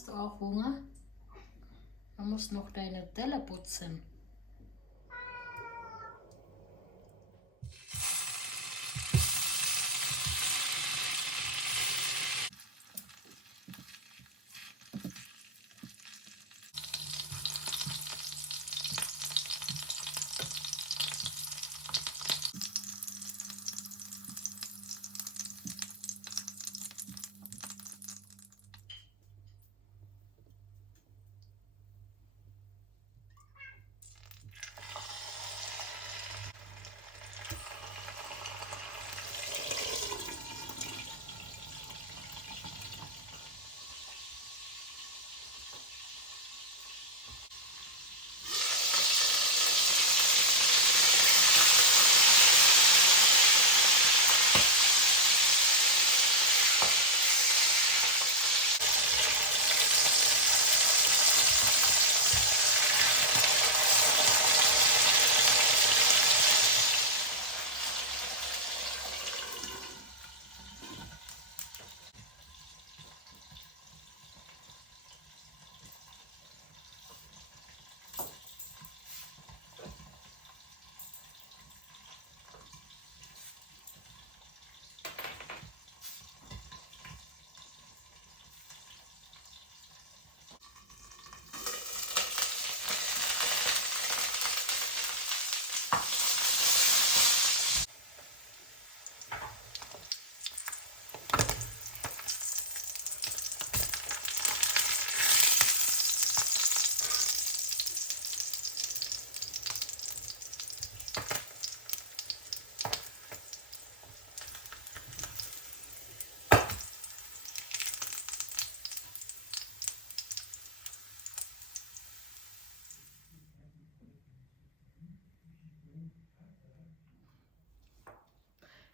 Hast du auch Hunger? Man muss noch deine Teller putzen.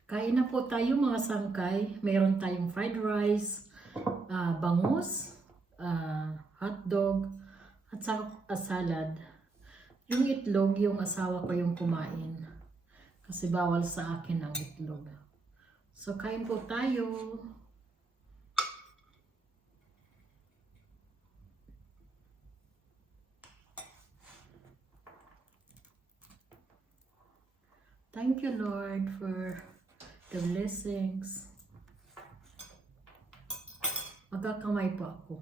Kain na po tayo mga sangkay. Meron tayong fried rice, bangus, hotdog, at saka salad. Yung itlog, yung asawa ko yung kumain. Kasi bawal sa akin ang itlog. So kain po tayo. Thank you, Lord, for the blessings. Magkakamay po ako.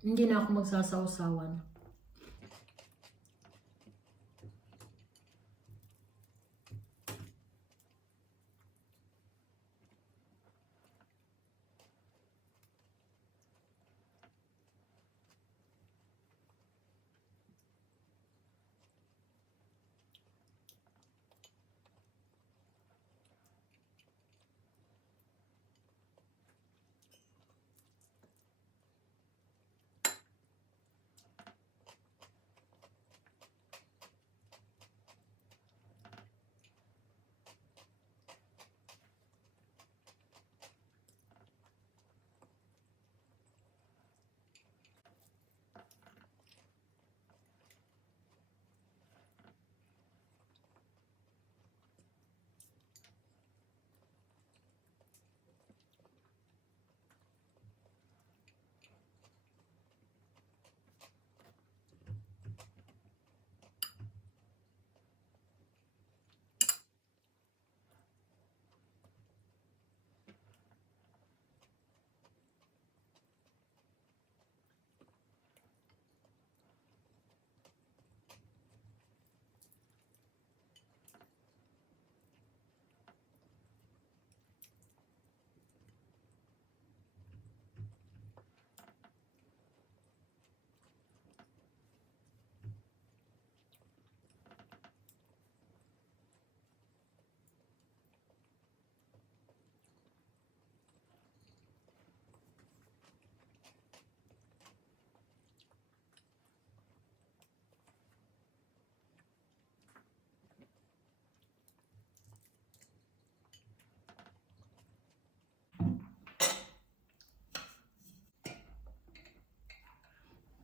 Hindi na ako magsasawsawan.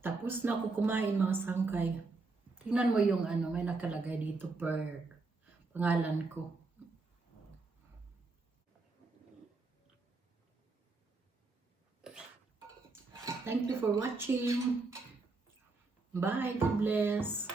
Tapos na ako kumain mga sangkay. Tingnan mo yung may nakalagay dito per pangalan ko. Thank you for watching. Bye. God bless.